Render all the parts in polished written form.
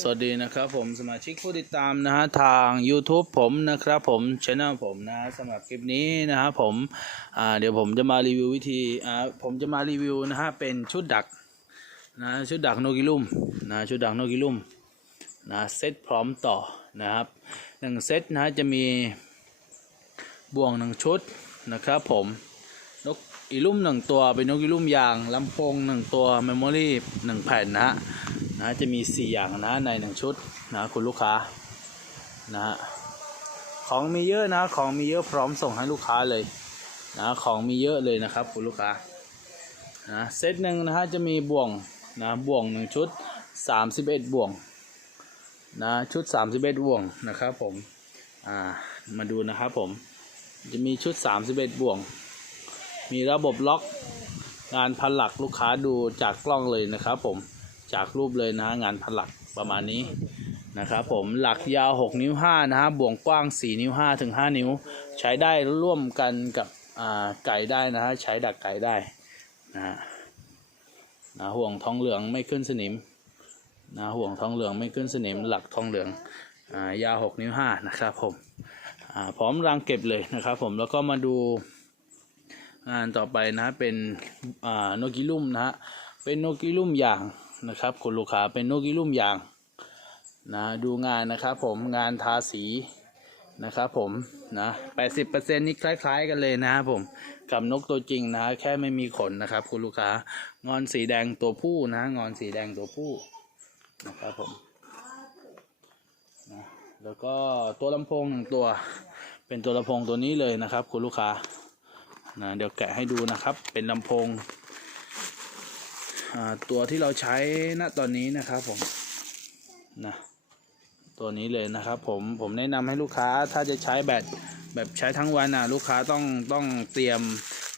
สวัสดีนะครับผมสมาชิกผู้ติดตามนะฮะทาง YouTube ผมนะครับผมchannel ผมนะสำหรับคลิปนี้นะฮะผมเดี๋ยวผมจะมารีวิววิธีผมจะมารีวิวนะฮะเป็นชุดดักนะชุดดักโนกิลุ่มนะชุดดักโนกิลุ่มนะเซตพร้อมต่อนะครับ1เซตนะฮะจะมีบ่วง1ชุดนะครับผมนกอีลุ่ม1ตัวเป็นนกอีลุ่มยางลำโพง1ตัวเมมโมรี่1แผ่นนะจะมี4อย่างนะใน1ชุดนะคุณลูกค้านะของมีเยอะนะของมีเยอะพร้อมส่งให้ลูกค้าเลยนะของมีเยอะเลยนะครับคุณลูกค้านะเซตหนึ่งนะฮะจะมีบ่วงนะบ่วง1ชุด31บ่วงนะชุด31บ่วงนะครับผมมาดูนะครับผมจะมีชุด31บ่วงมีระบบล็อกงานพันหลักลูกค้าดูจากกล้องเลยนะครับผมจากรูปเลยนะงานพันหลักประมาณนี้นะครับผมหลักยาว6นิ้ว5นะฮะบ่วงกว้าง4นิ้ว5ถึง5นิ้วใช้ได้ร่วมกันกับไก่ได้นะฮะใช้ดักไก่ได้นะห่วงทองเหลืองไม่ขึ้นสนิมนะห่วงทองเหลืองไม่ขึ้นสนิมหลักทองเหลืองยาว6นิ้ว5นะครับผมพร้อมรังเก็บเลยนะครับผมแล้วก็มาดูงานต่อไปนะเป็นโนกิลุ่มนะฮะเป็นโนกิลุ่มยางนะครับคุณลูกค้าเป็นโนกิลุ่มยางนะดูงานนะครับผมงานทาสีนะครับผมนะ 80% นี่คล้ายๆกันเลยนะครับผมกับนกตัวจริงนะแค่ไม่มีขนนะครับคุณลูกค้างอนสีแดงตัวผู้นะงอนสีแดงตัวผู้นะครับผมนะแล้วก็ตัวลำโพง1ตัวเป็นตัวลำโพงตัวนี้เลยนะครับคุณลูกค้านะเดี๋ยวแกะให้ดูนะครับเป็นลำโพงตัวที่เราใช้ณตอนนี้นะครับผมนะตัวนี้เลยนะครับผมแนะนำให้ลูกค้าถ้าจะใช้แบบใช้ทั้งวันลูกค้าต้องเตรียม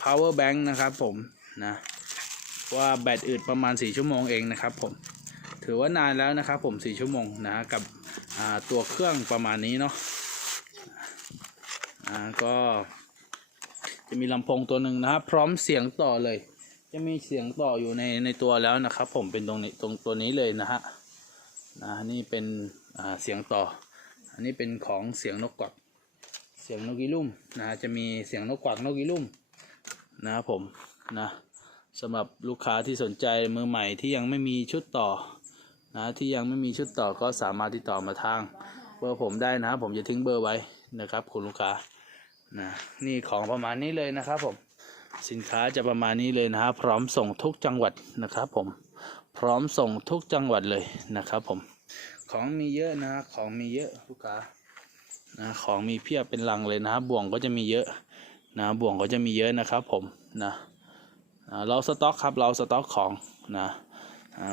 power bank นะครับผมนะว่าแบตอึดประมาณ4ชั่วโมงเองนะครับผมถือว่านานแล้วนะครับผม4ชั่วโมงนะกับตัวเครื่องประมาณนี้เนาะก็จะมีลำโพงตัวหนึ่งนะครับพร้อมเสียงต่อเลยจะมีเสียงต่ออยู่ในตัวแล้วนะครับผมเป็นตรงตัวนี้เลยนะฮะนี่เป็นเสียงต่ออันนี้เป็นของเสียงนกกวักเสียงนกอีลุ่มจะมีเสียงนกกวักนกอีลุ่มนะครับผมนะสำหรับลูกค้าที่สนใจมือใหม่ที่ยังไม่มีชุดต่อที่ยังไม่มีชุดต่อก็สามารถติดต่อมาทางเบอร์ผมได้นะผมจะทิ้งเบอร์ไว้นะครับคุณลูกค้านี่ของประมาณนี้เลยนะครับผมสินค้าจะประมาณนี้เลยพร้อมส่งทุกจังหวัดนะครับผมพร้อมส่งทุกจังหวัดเลยนะครับผมของมีเยอะของมีเยอะลูกค้าของมีเพียบเป็นลังเลยบ่วงก็จะมีเยอะบ่วงก็จะมีเยอะนะครับผมเราสต็อกครับเราสต็อกของ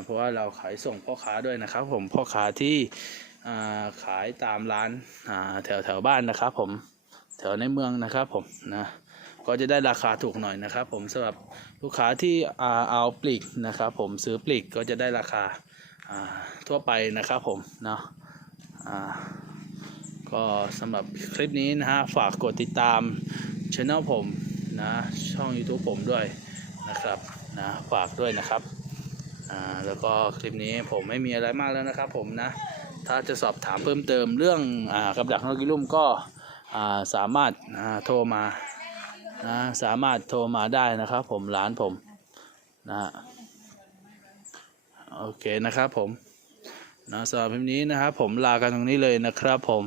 เพราะว่าเราขายส่งพ่อค้าด้วยนะครับผมพ่อค้าที่ขายตามร้านแถวบ้านนะครับผมแถวในเมืองนะครับผมก็จะได้ราคาถูกหน่อยนะครับผมสำหรับลูกค้าที่เอาปลีกนะครับผมซื้อปลีกก็จะได้ราคาทั่วไปนะครับผมก็สำหรับคลิปนี้ฝากกดติดตามช่องผมช่อง YouTube ผมด้วยนะครับฝากด้วยนะครับแล้วก็คลิปนี้ผมไม่มีอะไรมากแล้วนะครับผมถ้าจะสอบถามเพิ่มเติมเรื่องกับดักนกอีลุ่มก็สามารถโทรมาสามารถโทรมาได้นะครับผมร้านผมโอเคนะครับผมสำหรับคลิปนี้นะครับผมลากันตรงนี้เลยนะครับผม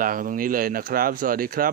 ลากันตรงนี้เลยนะครับสวัสดีครับ